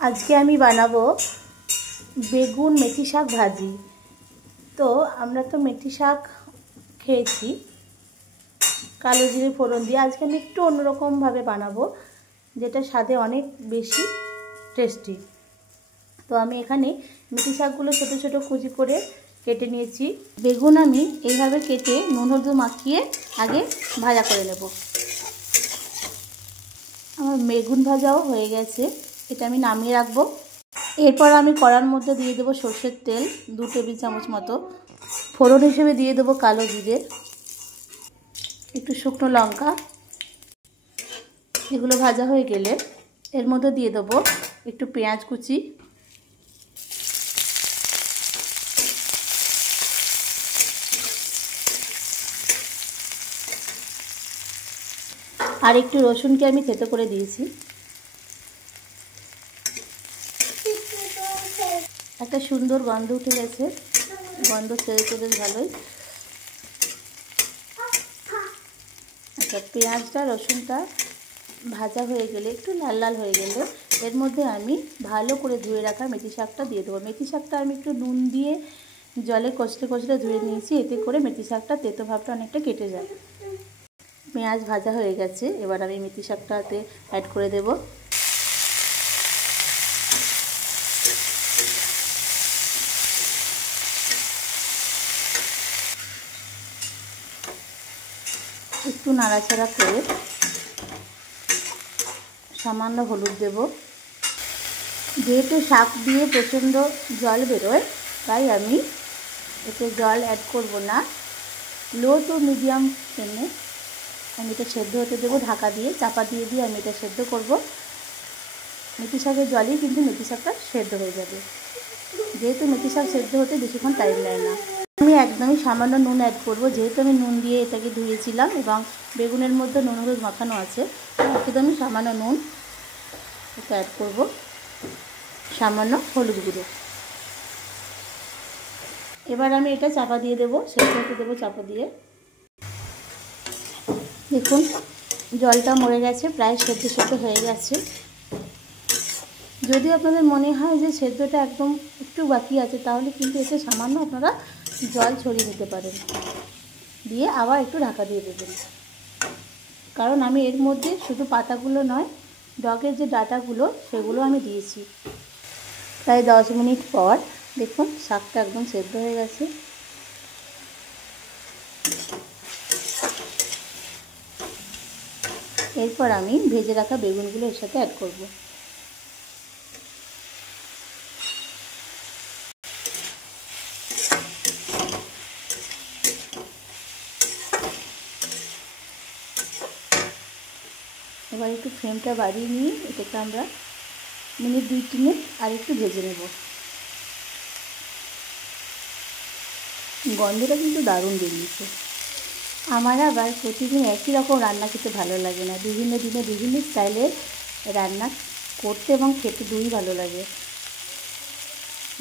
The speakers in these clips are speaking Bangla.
আজকে আমি বানাবো বেগুন মেথি শাক ভাজি। তো আমরা তো মেথি শাক খেয়েছি কালো জিরে ফোড়ন দিয়ে। আজকে আমি একটু অন্যরকমভাবে বানাবো, যেটা স্বাদে অনেক বেশি টেস্টি। তো আমি এখানে মেথি শাকগুলো ছোটো ছোটো কুচি করে কেটে নিয়েছি। বেগুন আমি এইভাবে কেটে নুন হলুদ মাখিয়ে আগে ভাজা করে নেব। আমার বেগুন ভাজাও হয়ে গেছে, এটা আমি নামিয়ে রাখবো। এরপর আমি কড়ার মধ্যে দিয়ে দেবো সর্ষের তেল 2 টেবিল চামচ মতো। ফোড়ন হিসেবে দিয়ে দেবো কালো জিরে, একটু শুকনো লঙ্কা। এগুলো ভাজা হয়ে গেলে এর মধ্যে দিয়ে দেবো একটু পেঁয়াজ কুচি, আর একটু রসুনকে আমি থেতো করে দিয়েছি। একটা সুন্দর গন্ধ উঠে গেছে, গন্ধ ছেড়েছে বেশ ভালোই। আচ্ছা, পেঁয়াজটা রসুনটা ভাজা হয়ে গেলে, একটু লাল লাল হয়ে গেলে এর মধ্যে আমি ভালো করে ধুয়ে রাখা মেথি শাকটা দিয়ে দেবো। মেথি শাকটা আমি একটু নুন দিয়ে জলে কচলে কচলে ধুয়ে নিয়েছি, এতে করে মেথি শাকটা তেতো ভাবটা অনেকটা কেটে যায়। পেঁয়াজ ভাজা হয়ে গেছে, এবার আমি মেথি শাকটাতে অ্যাড করে দেব। একটু নাড়াচাড়া করে সামান্য হলুদ দেব। যেহেতু শাক দিয়ে প্রচণ্ড জল বেরোয়, তাই আমি এতে জল অ্যাড করব না। লো টু মিডিয়াম ফ্লেমে আমি এটা সেদ্ধ হতে দেবো। ঢাকা দিয়ে চাপা দিয়ে আমি এটা সেদ্ধ করব। মেথি শাকের জলেই কিন্তু মেথি শাকটা সেদ্ধ হয়ে যাবে, যেহেতু মেথি শাক সেদ্ধ হতে বেশিক্ষণ টাইম নেয় না। আমি একদমই সামান্য নুন অ্যাড করব, যেহেতু আমি নুন দিয়ে এটাকে ধুয়েছিলাম এবং বেগুনের মধ্যে নুন হলুদ মাখানো আছে। একদমই সামান্য নুন এটা অ্যাড করব, সামান্য হলুদ গুঁড়ো। এবার আমি এটা চাপা দিয়ে দেবো, সেদ্ধ হতে দেবো চাপা দিয়ে। দেখুন জলটা মরে গেছে, প্রায় সেদ্ধ হয়ে গেছে। যদি আপনাদের মনে হয় যে সেদ্ধটা একদম একটু বাকি আছে, তাহলে কিন্তু এতে সামান্য আপনারা জল ছড়িয়ে দিতে পারেন, দিয়ে আবার একটু ঢাকা দিয়ে দেবেন। কারণ আমি এর মধ্যে শুধু পাতাগুলো নয়, ডগের যে ডাঁটাগুলো সেগুলো আমি দিয়েছি। প্রায় 10 মিনিট পর দেখুন শাকটা একদম সেদ্ধ হয়ে গেছে। এরপর আমি ভেজে রাখা বেগুনগুলো এর সাথে অ্যাড করব। এবার একটু ফ্লেমটা বাড়িয়ে নিয়ে এটাকে আমরা মিনিট 2-3 আর একটু ভেজে নেব। গন্ধটা কিন্তু দারুণ বেরিয়েছে। আমার আবার প্রতিদিন একই রকম রান্না খেতে ভালো লাগে না, বিভিন্ন দিনে বিভিন্ন স্টাইলের রান্না করতে এবং খেতে দুই ভালো লাগে।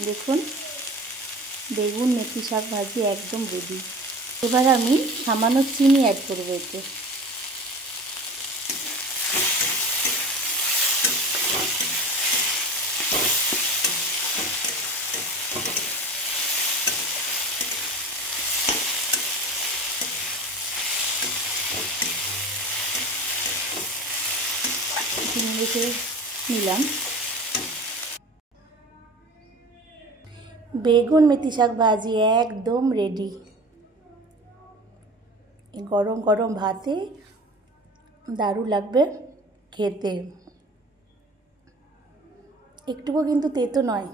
দেখুন বেগুন মেথি শাক ভাজি একদম রেডি। এবার আমি সামান্য চিনি অ্যাড করবো এতে। চিনি রেখে নিলাম। বেগুন মেথি শাক ভাজি একদম রেডি। গরম গরম ভাতে দারুণ লাগবে খেতে। একটুও কিন্তু তেতো নয়।